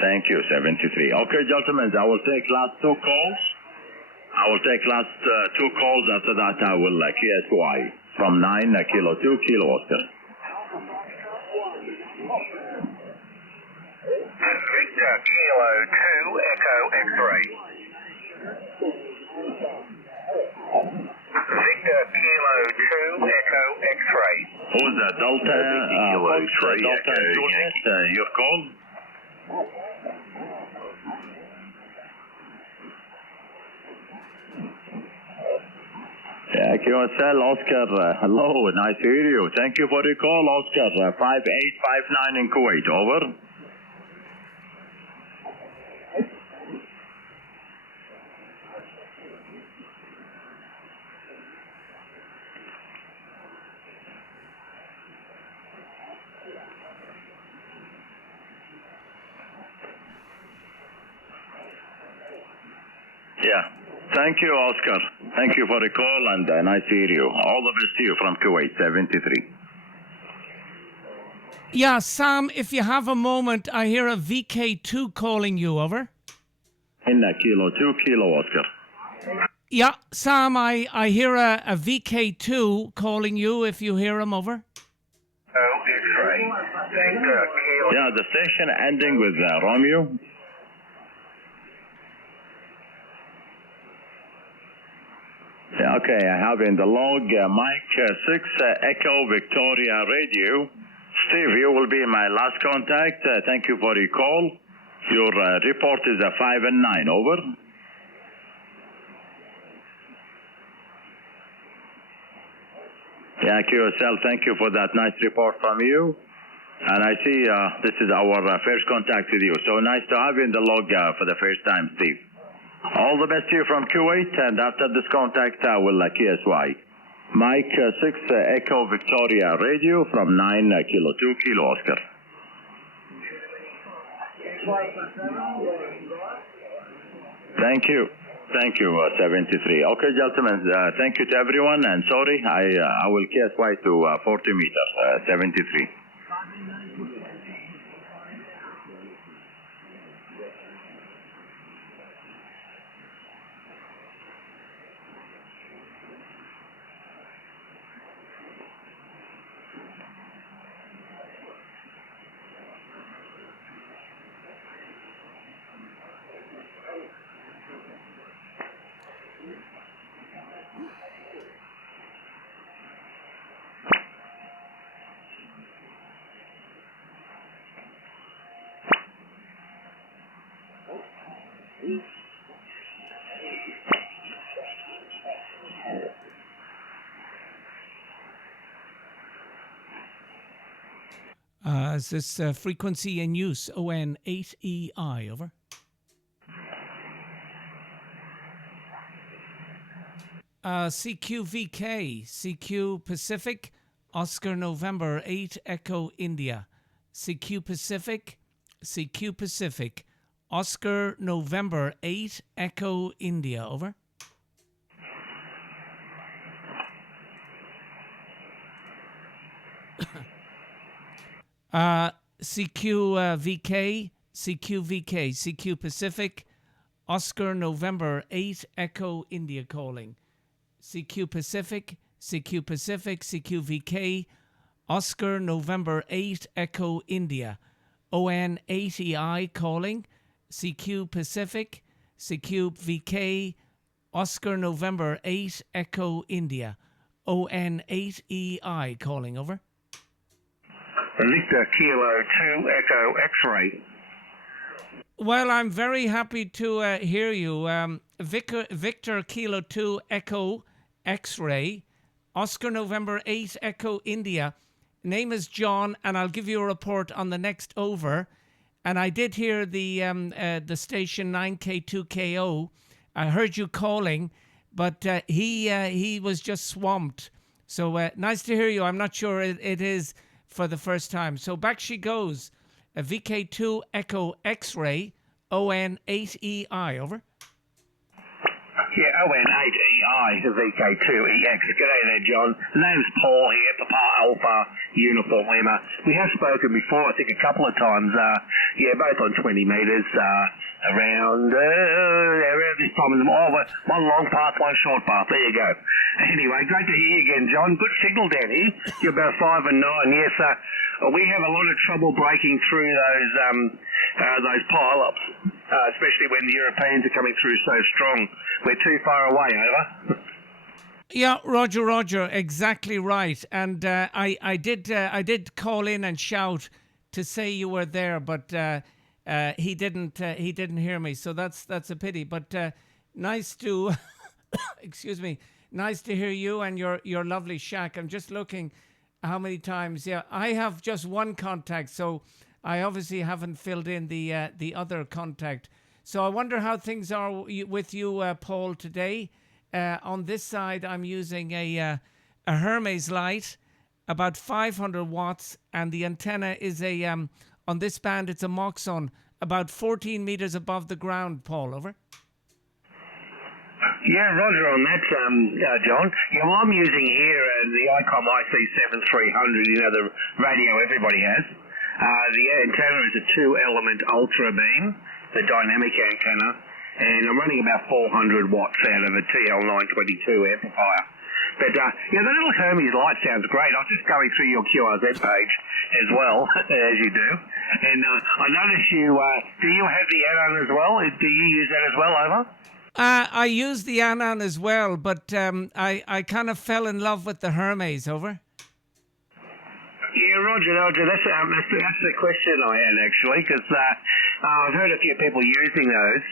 Thank you, 73. Okay, gentlemen, I will take last two calls. Two calls. After that, I will KSY from 9 Kilo 2 Kilo Oscar. Victor Kilo 2 Echo X-ray. Victor Kilo 2 Echo X-ray. Who's that? Delta? Kilo 3 Delta Echo Juliet, your call? Yeah, QSL, Oscar, hello, nice to hear you. Thank you for the call, Oscar, 5859 in Kuwait, over. Yeah. Thank you, Oscar. Thank you for the call and nice to hear you. All the best to you from Kuwait, 73. Yeah, Sam, if you have a moment, I hear a VK2 calling you, over. In Kilo 2 Kilo Oscar. Yeah, Sam, I hear a VK2 calling you, if you hear him, over. Oh, X-ray. Victor Kilo. Yeah, the station ending with Romeo. Yeah, okay, I have in the log Mike 6 Echo Victoria Radio. Steve, you will be my last contact. Thank you for your call. Your report is 5 and 9, over. Yeah, QSL, thank you for that nice report from you. And I see this is our first contact with you. So nice to have you in the log for the first time, Steve. All the best to you from Kuwait, and after this contact, I will KSY. Mike 6 Echo Victoria Radio from 9 Kilo 2 Kilo Oscar. Thank you. Thank you, 73. Okay, gentlemen, thank you to everyone, and sorry, I will KSY to 40 meters, 73. Is this frequency in use, ON8EI, over? CQVK, CQ Pacific, Oscar November 8 Echo India. CQ Pacific, Oscar November 8 Echo India, over. CQVK, CQ Pacific, Oscar November 8 Echo India calling. CQ Pacific, CQVK, Oscar November 8 Echo India. ON8EI calling. CQ Pacific, CQVK, Oscar November 8 Echo India. ON8EI calling, over. Victor Kilo 2 Echo X-ray. Well, I'm very happy to hear you. Victor Kilo 2 Echo X-ray, Oscar November 8 Echo India. Name is John, and I'll give you a report on the next over. And I did hear the station 9K2KO. I heard you calling, but he was just swamped. So nice to hear you. I'm not sure it is for the first time. So back she goes. A VK2 Echo X-ray, ON8EI, over. Yeah, ON8EI. KI VK2EX. G'day there, John. The name's Paul here, Papa Alpha Uniform Lima. We have spoken before, I think a couple of times. Both on 20 metres, around this time of the one long path, one short path. There you go. Anyway, great to hear you again, John. Good signal down here. You're about 5 and 9. Yes, we have a lot of trouble breaking through those pile-ups, especially when the Europeans are coming through so strong. We're too far away, over. Yeah, Roger, exactly right. And I did call in and shout to say you were there, but he didn't hear me. So that's a pity. But nice to excuse me, nice to hear you and your lovely shack. I'm just looking how many times. Yeah, I have just one contact, so I obviously haven't filled in the other contact. So I wonder how things are with you, Paul, today. On this side, I'm using a Hermes light, about 500 watts, and the antenna is on this band, it's a Moxon, about 14 meters above the ground, Paul, over. Yeah, Roger on that, John. Yeah, well, I'm using here the ICOM IC7300, the radio everybody has. The antenna is a 2-element ultra beam, the dynamic antenna, and I'm running about 400 watts out of a TL922 amplifier. But, the little Hermes light sounds great. I was just going through your QRZ page as well, as you do. And I notice do you have the add-on as well? Do you use that as well, over? I use the Anon as well, but I kind of fell in love with the Hermes, over. Yeah, Roger, that's the question I had, actually, because I've heard a few people using those.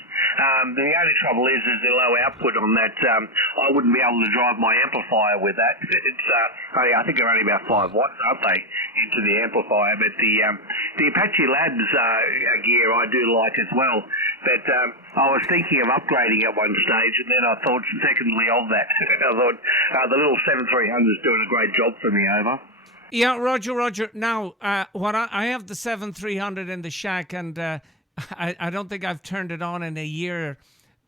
The only trouble is the low output on that. I wouldn't be able to drive my amplifier with that. It's I think they're only about 5 watts, aren't they, into the amplifier? But the Apache Labs gear I do like as well. But I was thinking of upgrading at one stage, and then I thought, secondly, of that, I thought the little 7300 is doing a great job for me, over. Yeah, Roger. Now, I have the 7300 in the shack, and I don't think I've turned it on in a year.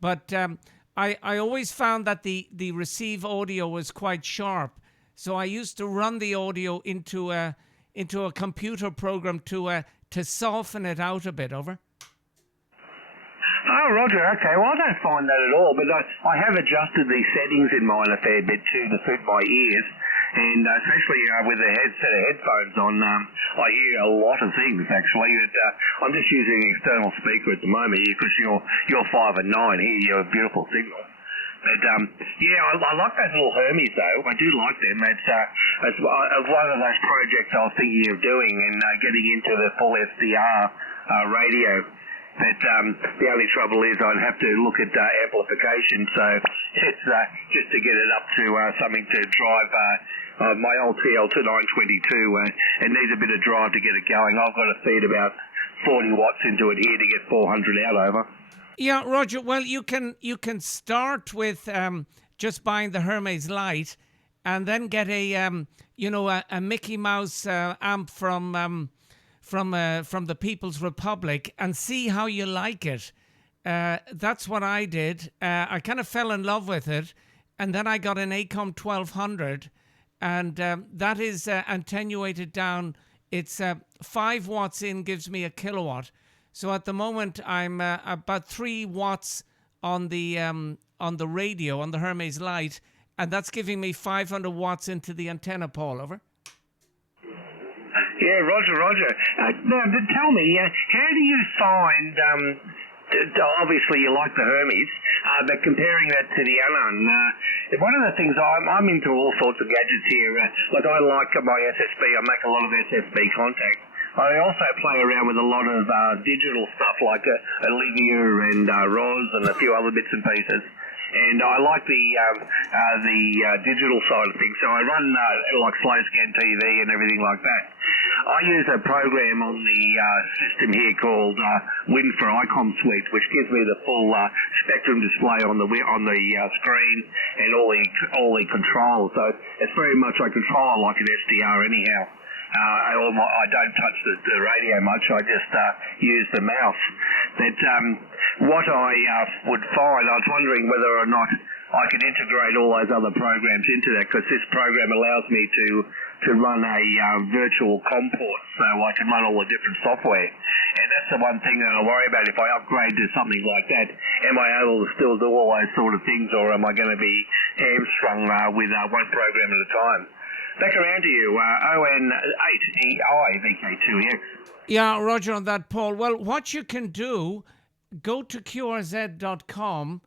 But I always found that the receive audio was quite sharp. So I used to run the audio into a computer program to soften it out a bit, over. Oh, Roger, okay. Well, I don't find that at all, but I have adjusted these settings in mine a fair bit too to suit my ears, and especially with a set of headphones on, I hear a lot of things, actually. But, I'm just using an external speaker at the moment because you're 5 and 9 here, you have a beautiful signal. But, I like those little Hermes, though. I do like them. It's one of those projects I was thinking of doing and getting into the full SDR radio. But the only trouble is I'd have to look at amplification, so it's just to get it up to something to drive my old TL922. It needs a bit of drive to get it going. I've got to feed about 40 watts into it here to get 400 out, over. Yeah, Roger. Well, you can start with just buying the Hermes light, and then get a Mickey Mouse amp from the People's Republic, and see how you like it. That's what I did. I kind of fell in love with it, and then I got an ACOM 1200, and that is attenuated down. It's 5 watts in, gives me a kilowatt. So at the moment I'm about 3 watts on the radio, on the Hermes light, and that's giving me 500 watts into the antenna, Paul, over. Yeah, Roger. Now, tell me, how do you find, obviously you like the Hermes, but comparing that to the Anon, one of the things, I'm into all sorts of gadgets here. Like I like my SSB, I make a lot of SSB contacts. I also play around with a lot of digital stuff like Olivia and Roz and a few other bits and pieces. And I like the digital side of things, so I run like slow scan TV and everything like that. I use a program on the system here called Win for ICOM Suite, which gives me the full spectrum display on the screen and all the controls. So it's very much I control like an SDR anyhow. I don't touch the radio much. I just use the mouse. But what I would find, I was wondering whether or not I can integrate all those other programs into that, because this program allows me to run a virtual COM port, so I can run all the different software. And that's the one thing that I worry about. If I upgrade to something like that, am I able to still do all those sort of things, or am I going to be hamstrung with one program at a time? Back around to you, ON8EI VK2EX. Yeah, Roger on that, Paul. Well, what you can do, go to qrz.com,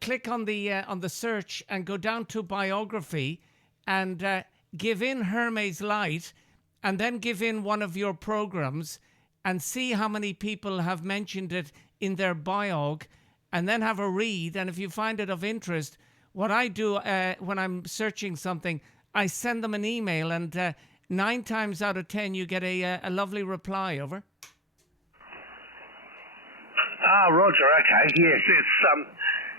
click on the search and go down to biography and give in Hermes Light, and then give in one of your programs and see how many people have mentioned it in their biog, and then have a read. And if you find it of interest, what I do when I'm searching something, I send them an email, and 9 times out of 10 you get a lovely reply. Over. Roger, okay. Yes, it's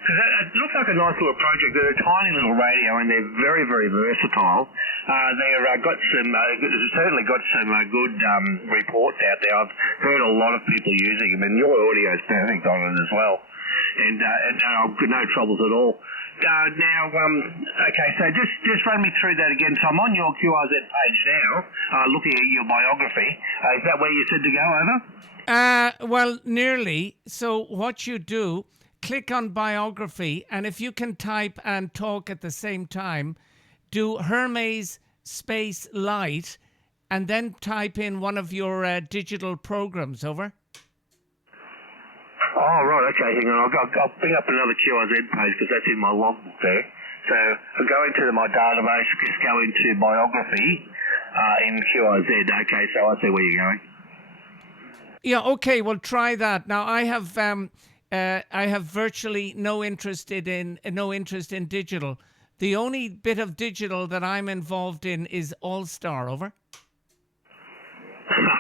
because it looks like a nice little project. They're a tiny little radio, and they're very, very versatile. They've got some, certainly got some good reports out there. I've heard a lot of people using them, and your audio is perfect on it as well. And no troubles at all. Okay, so just run me through that again. So I'm on your QRZ page now, looking at your biography. Is that where you said to go, over? Well, nearly. So what you do, click on biography, and if you can type and talk at the same time, do Hermes space light, and then type in one of your digital programs. Over. Oh, right, okay, hang on. I'll bring up another QRZ page, because that's in my logbook there. So I'll go into my database, just go into biography in QRZ. Okay, so I see where you're going. Yeah, okay, well, try that. Now, I have virtually no interest in digital. The only bit of digital that I'm involved in is All-Star. Over.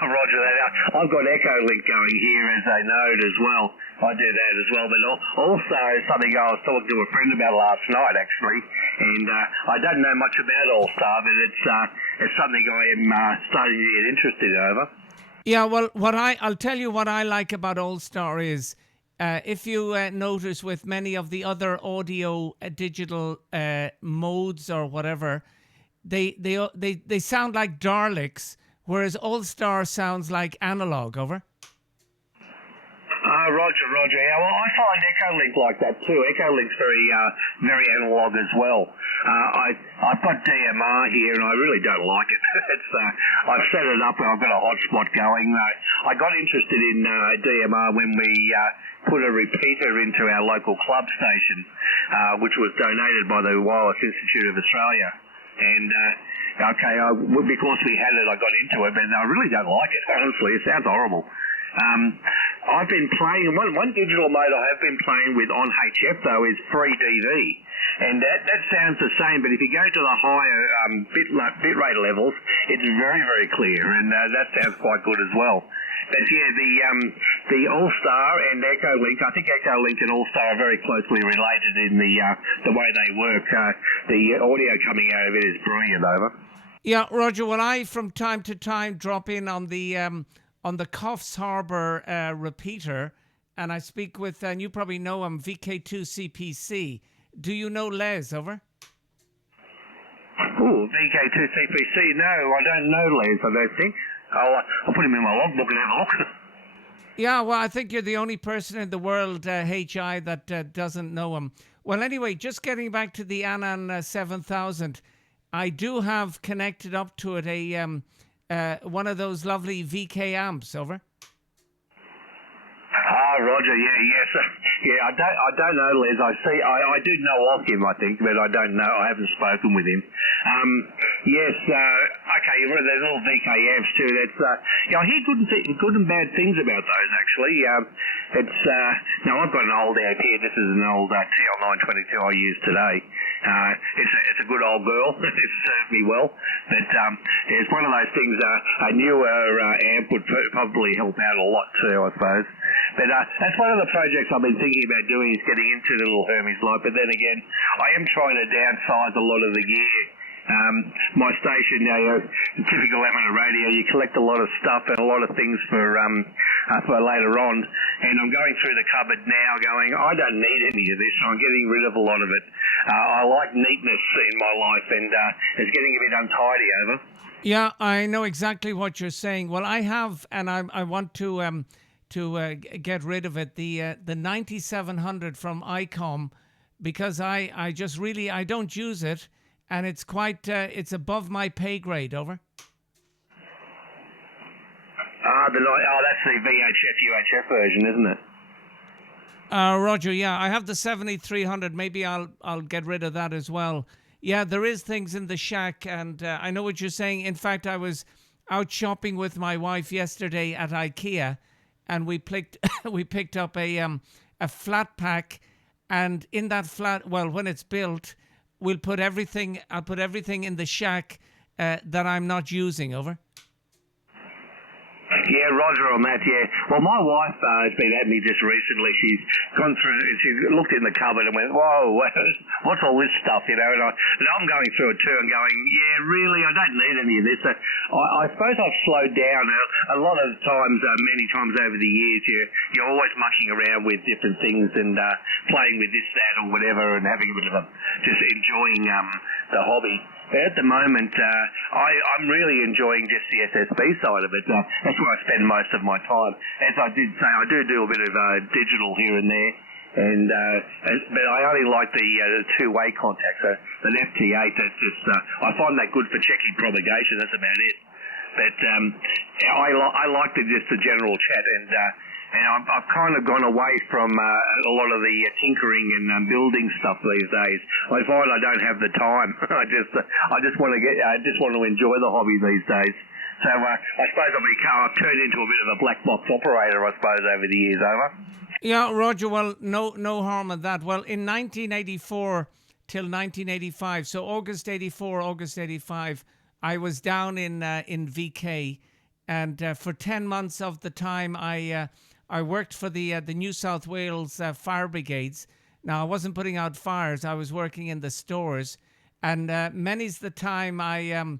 Roger that. I've got Echolink going here as a node as well. I do that as well. But also something I was talking to a friend about last night, actually. And I don't know much about All-Star, but it's something I am starting to get interested in. Over. Yeah, well, I'll tell you what I like about All-Star is, if you notice with many of the other audio digital modes or whatever, they sound like Daleks, whereas All-Star sounds like analog. Over. Roger. Yeah, well, I find Echolink like that too. Ecolink's very analog as well. I've got DMR here, and I really don't like it. I've set it up, and I've got a hotspot going. I got interested in DMR when we put a repeater into our local club station, which was donated by the Wireless Institute of Australia. And because we had it, I got into it, but I really don't like it. Honestly, it sounds horrible. I've been playing, one digital mode I have been playing with on HF though is FreeDV, and that sounds the same, but if you go to the higher bit rate levels, it's very, very clear, and that sounds quite good as well. But yeah, the All-Star and Echolink, I think Echolink and All-Star are very closely related in the way they work. The audio coming out of it is brilliant. Over. Yeah, Roger. Well, I from time to time drop in on the Coffs Harbour repeater, and I speak with, and you probably know him, VK2CPC. Do you know Les? Over. Oh, VK2CPC. No, I don't know Les, I don't think. I'll put him in my logbook and have a look. Yeah, well, I think you're the only person in the world, HI, that doesn't know him. Well, anyway, just getting back to the Anan 7000, I do have connected up to it one of those lovely VK amps. Over. Roger, yes. I don't know Les. I do know of him, I think, but I don't know. I haven't spoken with him. Yes, okay, there's little VK amps too. That's, I hear good and bad things about those, actually. Now I've got an old amp here. This is an old TL922 I use today. It's a good old girl. It's served me well. But it's one of those things, a newer amp would probably help out a lot too, I suppose. But that's one of the projects I've been thinking about doing, is getting into the little Hermes Light. But then again, I am trying to downsize a lot of the gear My station, typical amateur radio, you collect a lot of stuff and a lot of things for later on. And I'm going through the cupboard now going, I don't need any of this. I'm getting rid of a lot of it. I like neatness in my life, and it's getting a bit untidy, over. Yeah, I know exactly what you're saying. Well, I have, and I want to get rid of it, the 9700 from ICOM, because I just really, I don't use it, and it's quite, it's above my pay grade, over. That's the VHF UHF version, isn't it? Roger, yeah, I have the 7300. Maybe I'll get rid of that as well. Yeah, there is things in the shack, and I know what you're saying. In fact, I was out shopping with my wife yesterday at IKEA, and we picked up a flat pack, and in that flat, well, when it's built, I'll put everything in the shack that I'm not using, over. Yeah, Roger on that, yeah. Well, my wife has been at me just recently. She's gone through, she looked in the cupboard and went, whoa, what's all this stuff, And I'm going through it too and going, yeah, really, I don't need any of this. I suppose I've slowed down. A lot of times, many times over the years, you're always mucking around with different things and playing with this, that, or whatever, and having a bit of just enjoying the hobby. But at the moment, I'm really enjoying just the SSB side of it. That's where I spend most of my time. As I did say, I do a bit of digital here and there, but I only like the two-way contact. So an FT8, that's just I find that good for checking propagation. That's about it. But I like just the general chat, and I've kind of gone away from a lot of the tinkering and building stuff these days. I find I don't have the time. I just want to enjoy the hobby these days. So I suppose I've turned into a bit of a black box operator, I suppose, over the years, over. Yeah, Roger. Well, no harm in that. Well, in 1984 till 1985, so August 84, August 85, I was down in VK, and for 10 months of the time, I worked for the New South Wales fire brigades. Now, I wasn't putting out fires. I was working in the stores. And many's the time I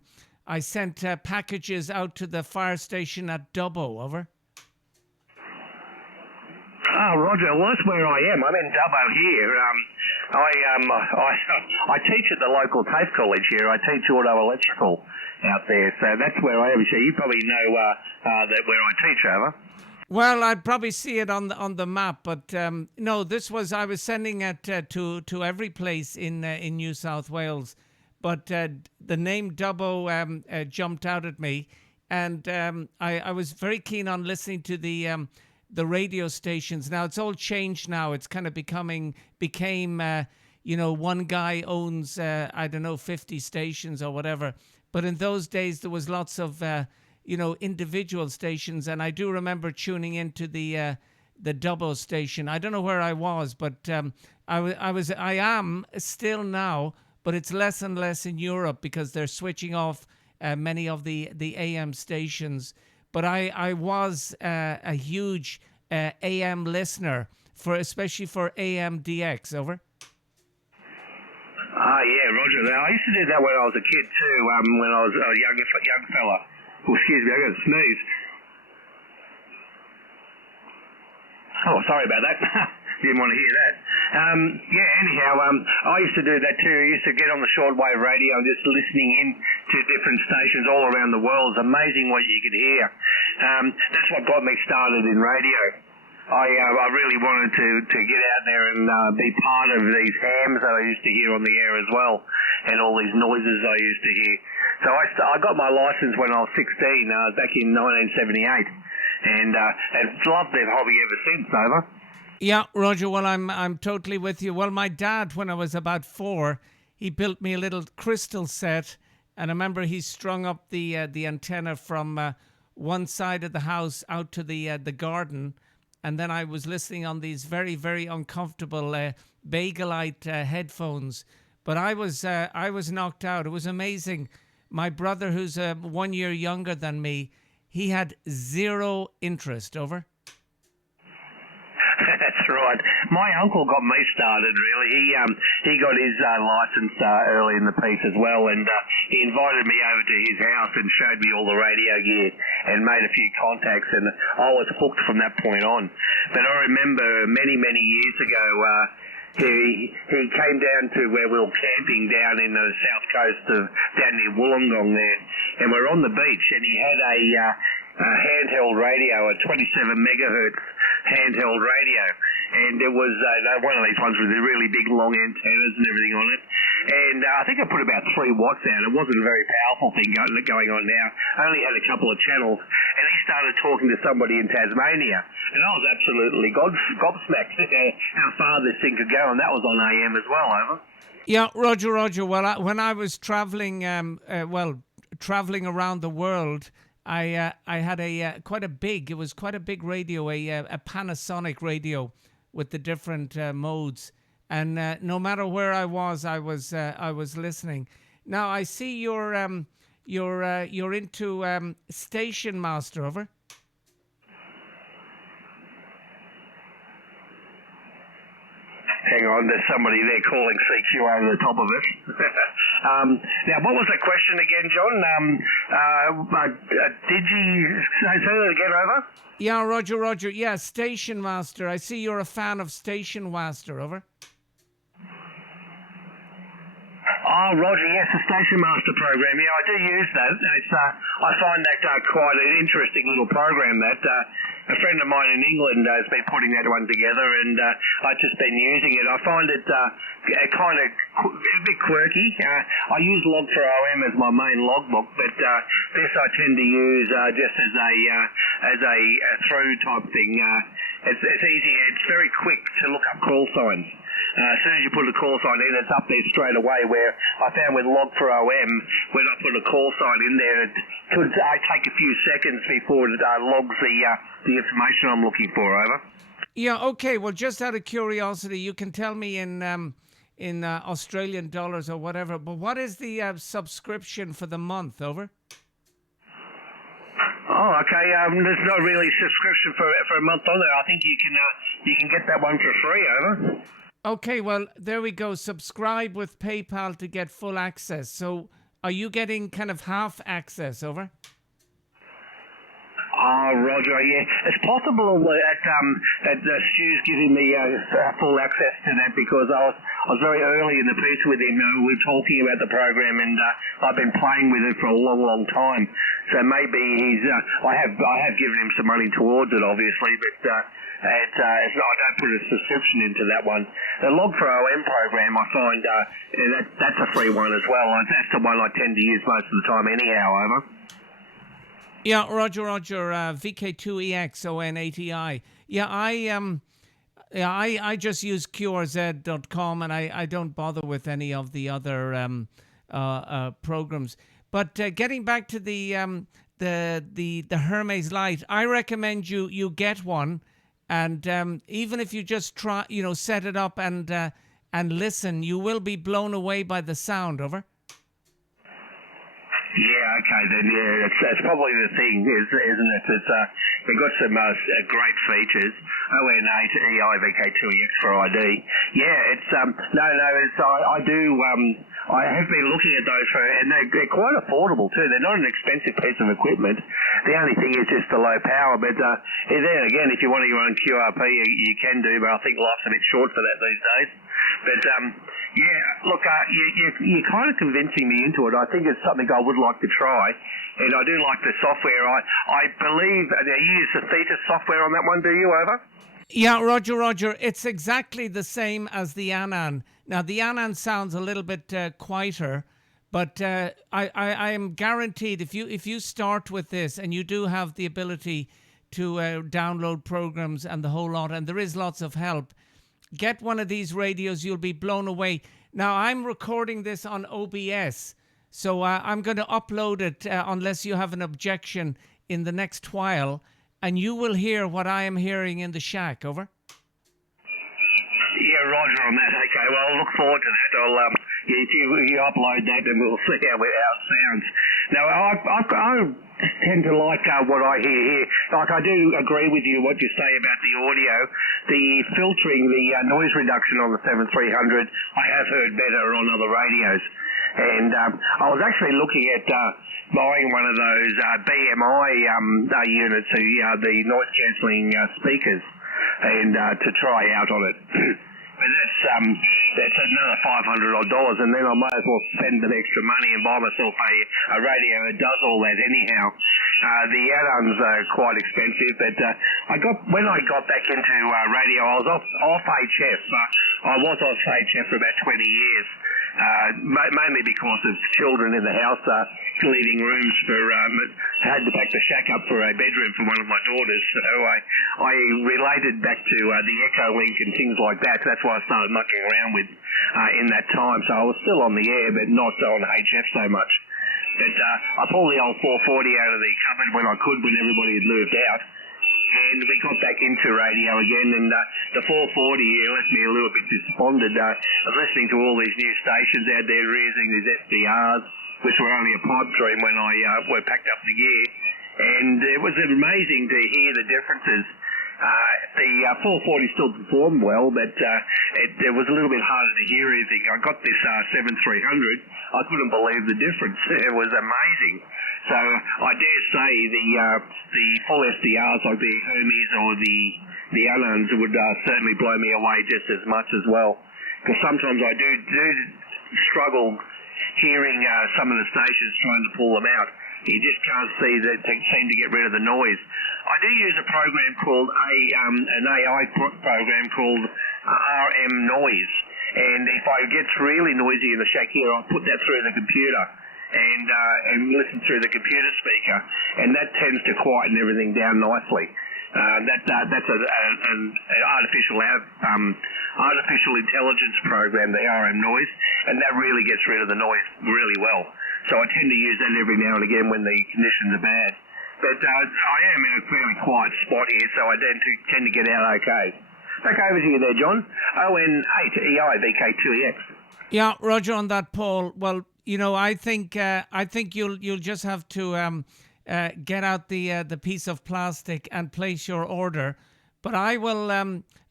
sent packages out to the fire station at Dubbo, over. Oh, Roger, well, that's where I am. I'm in Dubbo here. I teach at the local TAFE college here. I teach auto electrical out there. So that's where I am. So you probably know that where I teach, over. Well, I'd probably see it on the map, but no, I was sending it to every place in New South Wales, but the name Dubbo jumped out at me, and I was very keen on listening to the radio stations. Now it's all changed. Now it's kind of became one guy owns 50 stations or whatever, but in those days there was lots of individual stations, and I do remember tuning into the Dubbo station. I don't know where I was, but I am still now, but it's less and less in Europe because they're switching off many of the AM stations. But I was a huge AM listener especially for AMDX, over. Yeah, Roger. Now, I used to do that when I was a kid too. When I was a young fella. Oh, excuse me, I got to sneeze. Oh, sorry about that. Didn't want to hear that. I used to do that too. I used to get on the shortwave radio and just listening in to different stations all around the world. It's amazing what you could hear. That's what got me started in radio. I really wanted to get out there and be part of these hams that I used to hear on the air as well, and all these noises I used to hear. So I got my license when I was 16, back in 1978, and I've loved that hobby ever since, over. Yeah, Roger, well, I'm totally with you. Well, my dad, when I was about 4, he built me a little crystal set, and I remember he strung up the antenna from one side of the house out to the garden, and then I was listening on these very, very uncomfortable Bagelite headphones. But I was knocked out. It was amazing. My brother, who's 1 year younger than me, he had zero interest, over. That's right. My uncle got me started, really. He got his license early in the piece as well, and he invited me over to his house and showed me all the radio gear and made a few contacts, and I was hooked from that point on. But I remember many, many years ago, he came down to where we were camping down in the south coast of down near Wollongong there, and we're on the beach, and he had a handheld radio, a 27 megahertz handheld radio, and it was one of these ones with the really big long antennas and everything on it, and I think I put about 3 watts out. It wasn't a very powerful thing going on now. I only had a couple of channels, and he started talking to somebody in Tasmania, and I was absolutely gobsmacked how far this thing could go, and that was on AM as well, over. Yeah, Roger. Well, when I was traveling, traveling around the world, I had quite a big radio, a Panasonic radio with the different modes, and no matter where I was listening. Now I see you're into Station Master, over. Hang on, there's somebody there calling CQ over the top of it. Now, what was the question again, John? Did you say that again, over? Yeah, Roger. Yeah, Station Master. I see you're a fan of Station Master, over. Oh, Roger, yes, the Station Master program. Yeah, I do use that. It's, I find that quite an interesting little program that a friend of mine in England has been putting that one together, and I've just been using it. I find it kind of a bit quirky. I use Log4OM as my main logbook, but this I tend to use just as a through type thing. It's easy. It's very quick to look up call signs. As soon as you put a call sign in, it's up there straight away, where I found with Log4OM, when I put a call sign in there, it could take a few seconds before it logs the information I'm looking for, over. Yeah, okay. Well, just out of curiosity, you can tell me in Australian dollars or whatever, but what is the subscription for the month, over? Oh, okay. There's no really subscription for a month on there. I think you can get that one for free, over. Okay, well, there we go. Subscribe with PayPal to get full access. So are you getting kind of half access, over? Oh, Roger, yeah. It's possible that Stu's giving me full access to that, because I was very early in the piece with him. We were talking about the program, and I've been playing with it for a long, long time. So maybe he's. I have given him some money towards it, obviously, but I don't put a subscription into that one. The Log4OM program, I find that's a free one as well. That's the one I tend to use most of the time, anyhow. Over. Yeah, Roger, VK2EX VK5KI. Yeah, I just use QRZ.com, and I don't bother with any of the other programs. But getting back to the Hermes Lite, I recommend you get one, and even if you just try, set it up and listen, you will be blown away by the sound, over. Yeah, okay, then, yeah, that's probably the thing, isn't it? It's they've got some great features. ON8 EI VK2EX for ID. Yeah, it's I have been looking at those and they're quite affordable too. They're not an expensive piece of equipment. The only thing is just the low power. But then again, if you want your own QRP, you can do. But I think life's a bit short for that these days. But yeah, look, you're kind of convincing me into it. I think it's something I would like to try, and I do like the software. I believe you use the Theta software on that one, do you, over? Yeah, Roger. It's exactly the same as the Anand. Now, the Anand sounds a little bit quieter, but I am guaranteed if you start with this and you do have the ability to download programs and the whole lot, and there is lots of help, get one of these radios, you'll be blown away. Now, I'm recording this on OBS, so I'm going to upload it unless you have an objection in the next while, and you will hear what I am hearing in the shack, over. Yeah, Roger on that. Okay, well, I'll look forward to that. I'll if you upload that, and we'll see how it sounds. Now, I tend to like what I hear here. Like, I do agree with you what you say about the audio. The filtering, the noise reduction on the 7300, I have heard better on other radios. And I was actually looking at buying one of those BMI units, the noise-cancelling speakers, and to try out on it. But that's another $500 and then I might as well spend the extra money and buy myself a radio that does all that anyhow. The add-ons are quite expensive, but when I got back into radio, I was off HF. I was off HF for about 20 years. Mainly because of children in the house leaving rooms for had to pack the shack up for a bedroom for one of my daughters, so I related back to the Echo Link and things like that. So that's why I started mucking around with in that time. So I was still on the air, but not on HF so much. But I pulled the old 440 out of the cupboard when I could, when everybody had moved out. And we got back into radio again, and the 440 left me a little bit despondent. I was listening to all these new stations out there using these SDRs, which were only a pipe dream when I packed up the gear. And it was amazing to hear the differences. The 440 still performed well, but it was a little bit harder to hear anything. I got this 7300. I couldn't believe the difference. It was amazing. So I dare say the full SDRs like the Hermes or the Unknowns would certainly blow me away just as much as well. Because sometimes I do struggle hearing some of the stations trying to pull them out. You just can't seem to get rid of the noise. I do use a program called an AI program called RM Noise, and if I get really noisy in the shack here, I'll put that through the computer and listen through the computer speaker, and that tends to quieten everything down nicely. That's an artificial intelligence program, the RM Noise, and that really gets rid of the noise really well. So I tend to use that every now and again when the conditions are bad. But I am in a fairly quiet spot here, so I tend to get out okay. Back over to you there, John. ON8EI VK2EX. Yeah, Roger on that, Paul. Well, I think you'll just have to get out the piece of plastic and place your order. But I will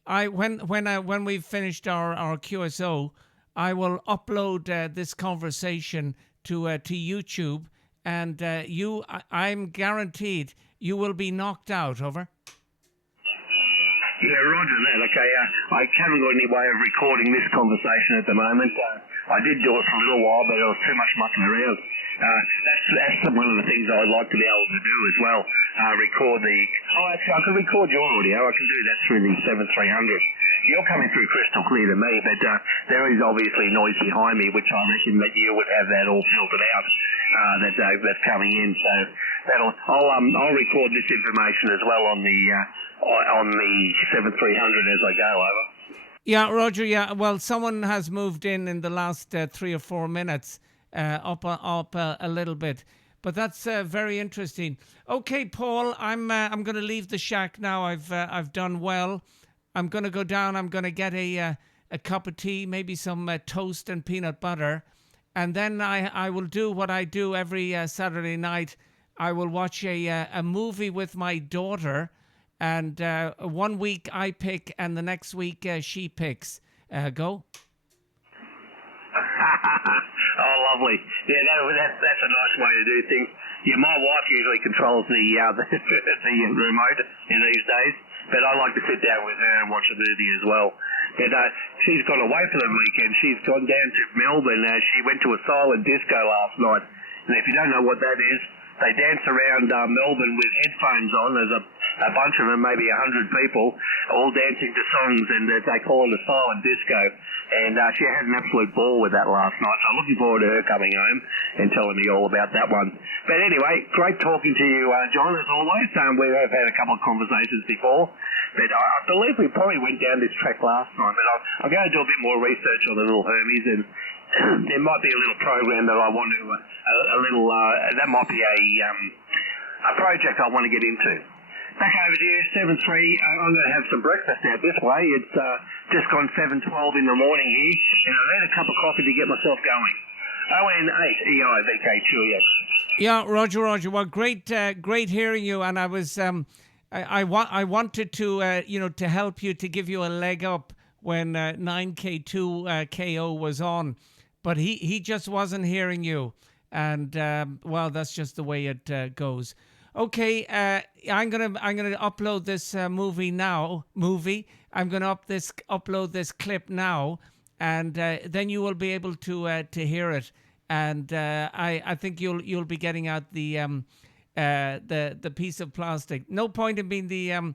when we've finished our QSO, I will upload this conversation to YouTube, and I'm guaranteed you will be knocked out. Over. Yeah, roger that. Okay, I haven't got any way of recording this conversation at the moment. I did do it for a little while, but there was too much mucking around. That's one of the things I would like to be able to do as well. Actually, I can record your audio. I can do that through the 7300. You're coming through crystal clear to me, but there is obviously noise behind me, which I reckon that you would have that all filtered out. That's coming in. So I'll record this information as well on the 7300 as I go over. Yeah, Roger. Yeah, well, someone has moved in the last 3 or 4 minutes, up a little bit, but that's very interesting. Okay, Paul, I'm going to leave the shack now. I've done well. I'm going to go down. I'm going to get a cup of tea, maybe some toast and peanut butter, and then I will do what I do every Saturday night. I will watch a movie with my daughter. And 1 week I pick, and the next week she picks. Go. Oh, lovely. Yeah, that's a nice way to do things. Yeah, my wife usually controls the remote in these days, but I like to sit down with her and watch a movie as well. But she's gone away for the weekend. She's gone down to Melbourne. She went to a silent disco last night. And if you don't know what that is, they dance around Melbourne with headphones on. There's a bunch of them, maybe 100 people, all dancing to songs, and they call it a silent disco. And she had an absolute ball with that last night. So I'm looking forward to her coming home and telling me all about that one. But anyway, great talking to you, John, as always. We have had a couple of conversations before. But I believe we probably went down this track last time. But I'm going to do a bit more research on the little Hermes, and there might be a little program that I want to, that might be a project I want to get into. Back over to you, 7-3. I'm going to have some breakfast out this way. It's just gone 7:12 in the morning here, and I need a cup of coffee to get myself going. ON8EI VK2EX. Yeah, Roger. Well, great hearing you. And I was, I wanted to, to help you, to give you a leg up when 9K2KO was on, but he just wasn't hearing you. And well, that's just the way it goes. Okay, I'm gonna upload this movie now. I'm gonna upload this clip now, and then you will be able to hear it. And I think you'll be getting out the piece of plastic. No point in being the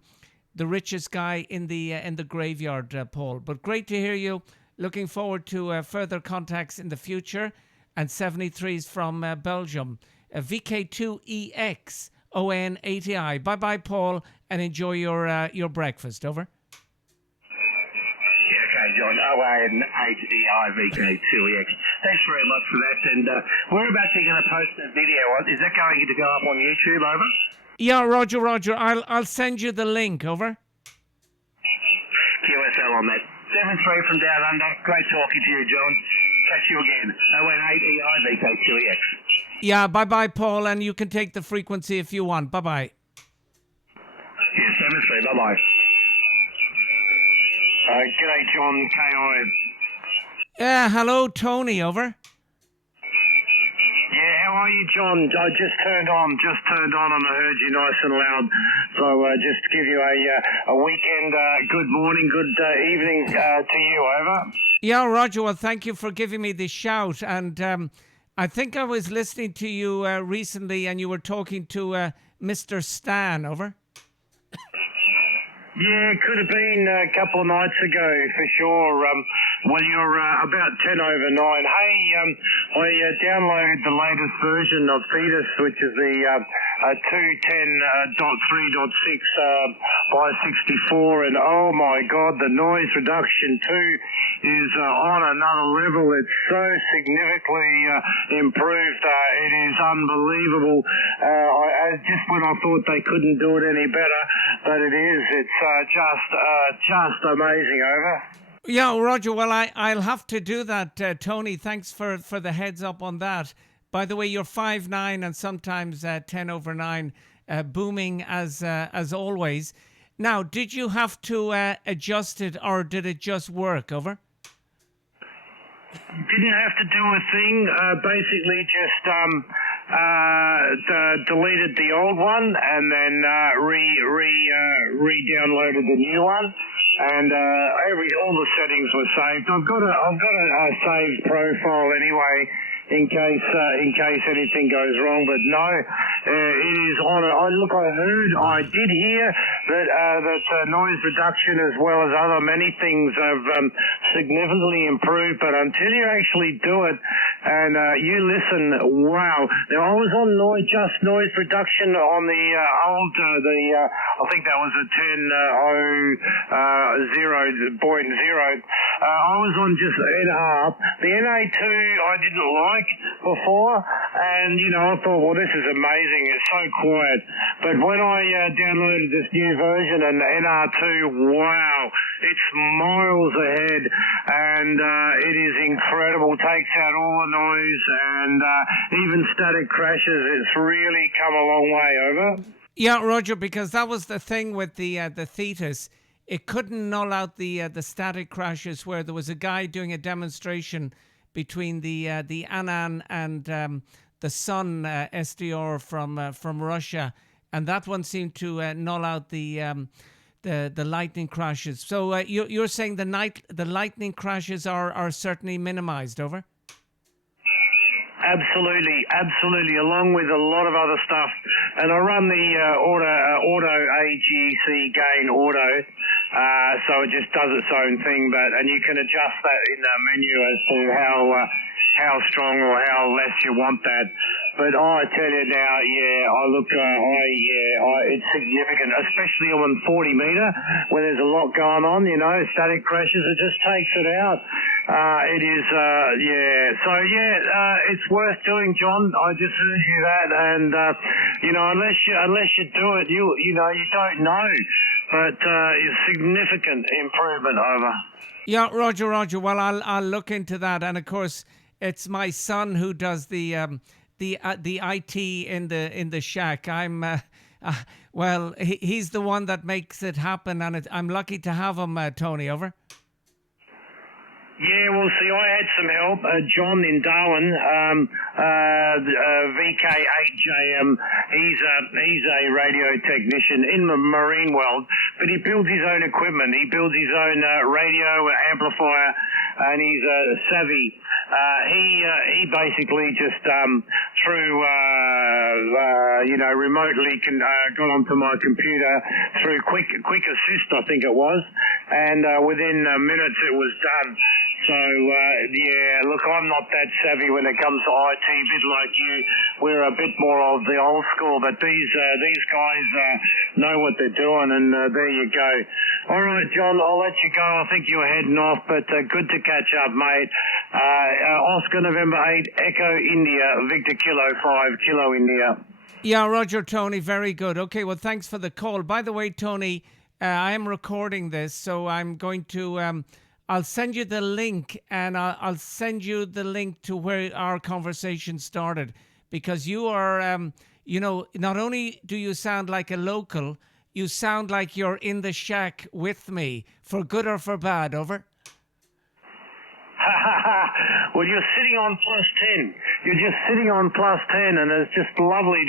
richest guy in the graveyard, Paul. But great to hear you. Looking forward to further contacts in the future. And 73s from Belgium. VK2EX ON80I. Bye bye, Paul, and enjoy your breakfast. Over. Yeah, okay, John. ON80I VK2EX. Thanks very much for that. And whereabouts are you going to post that video on? Is that going to go up on YouTube? Over. Yeah, Roger. I'll send you the link. Over. QSL on that. 7-3 from down under. Great talking to you, John. Catch you again. ON80I VK2EX. Yeah, bye-bye, Paul, and you can take the frequency if you want. Bye-bye. Yeah, 7-3. Bye-bye. G'day, John. KI. Hello, Tony. Over. Yeah, how are you, John? I just turned on, and I heard you nice and loud. So just to give you a weekend good morning, good evening to you. Over. Yeah, Roger. Well, thank you for giving me the shout. And I think I was listening to you recently, and you were talking to Mr. Stan. Over. Yeah, it could have been a couple of nights ago for sure. Well, you're about 10 over 9. Hey, I downloaded the latest version of Fetus, which is the 210.3.6 by 64, and oh my God, the noise reduction too is on another level. It's so significantly improved. It is unbelievable. Just when I thought they couldn't do it any better, but it is. It's just amazing. Over. Yeah, Roger. Well, I'll have to do that, Tony. Thanks for the heads up on that. By the way, you're 5'9" and sometimes 10 over 9, booming as always. Now, did you have to adjust it, or did it just work? Over. Didn't have to do a thing. Basically, just deleted the old one and then re-downloaded the new one. And all the settings were saved. I've got a saved profile anyway, in case anything goes wrong. But no, it is on. I did hear that noise reduction as well as other many things have significantly improved. But until you actually do it and you listen, wow! Now I was on noise reduction on the old I think that was a 10.0.0. I was on just NR. The NA2 I didn't like before, and I thought, well, this is amazing. It's so quiet. But when I downloaded this new version and NR2, wow, it's miles ahead, and it is incredible. Takes out all the noise and even static crashes. It's really come a long way. Over. Yeah, Roger, because that was the thing with the Thetis. It couldn't null out the static crashes, where there was a guy doing a demonstration between the Annan and the Sun SDR from Russia, and that one seemed to null out the lightning crashes. So you're saying the lightning crashes are certainly minimized. Over. Absolutely, along with a lot of other stuff. And I run the auto AGC gain auto, so it just does its own thing. And you can adjust that in the menu as to how strong or how less you want that. But I tell you now, it's significant, especially on 40 metre where there's a lot going on. Static crashes, it just takes it out. It is, it's worth doing, John. I just heard you that, and unless you do it, you don't know. But significant improvement. Over. Yeah, Roger. Well, I'll look into that, and of course, it's my son who does the the IT in the shack. Well, he's the one that makes it happen, and I'm lucky to have him, Tony. Over. Yeah, well, see, I had some help. John in Darwin, VK8JM, he's a radio technician in the marine world, but he builds his own equipment. He builds his own radio amplifier, and he's savvy. He basically just through remotely got onto my computer through quick assist, I think it was, and within minutes it was done. So, look, I'm not that savvy when it comes to IT, a bit like you. We're a bit more of the old school, but these guys know what they're doing, and there you go. All right, John, I'll let you go. I think you were heading off, but good to catch up, mate. Oscar November 8, Echo India, Victor Kilo 5, Kilo India. Yeah, Roger, Tony, very good. Okay, well, thanks for the call. By the way, Tony, I am recording this, so I'm going to... I'll send you the link, and I'll send you the link to where our conversation started, because you are, not only do you sound like a local, you sound like you're in the shack with me, for good or for bad. Over. Well, you're sitting on +10. You're just sitting on +10, and it's just lovely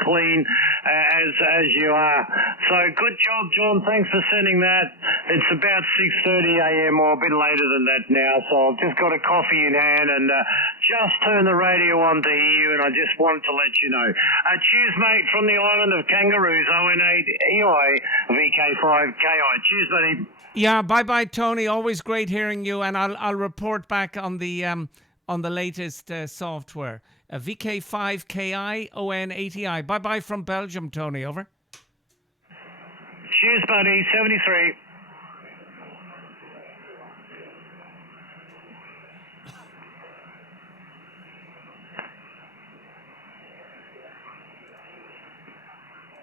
clean as you are. So good job, John. Thanks for sending that. It's about 6:30 a.m. or a bit later than that now. So I've just got a coffee in hand and just turned the radio on to hear you, and I just wanted to let you know. Cheers, mate, from the island of Kangaroos, ON8EI VK5KI. Cheers, buddy. Yeah, bye, Tony. Always great hearing you, and I'll report back on the latest software. VK5KI ON8EI. Bye from Belgium, Tony. Over. Cheers, buddy. 73.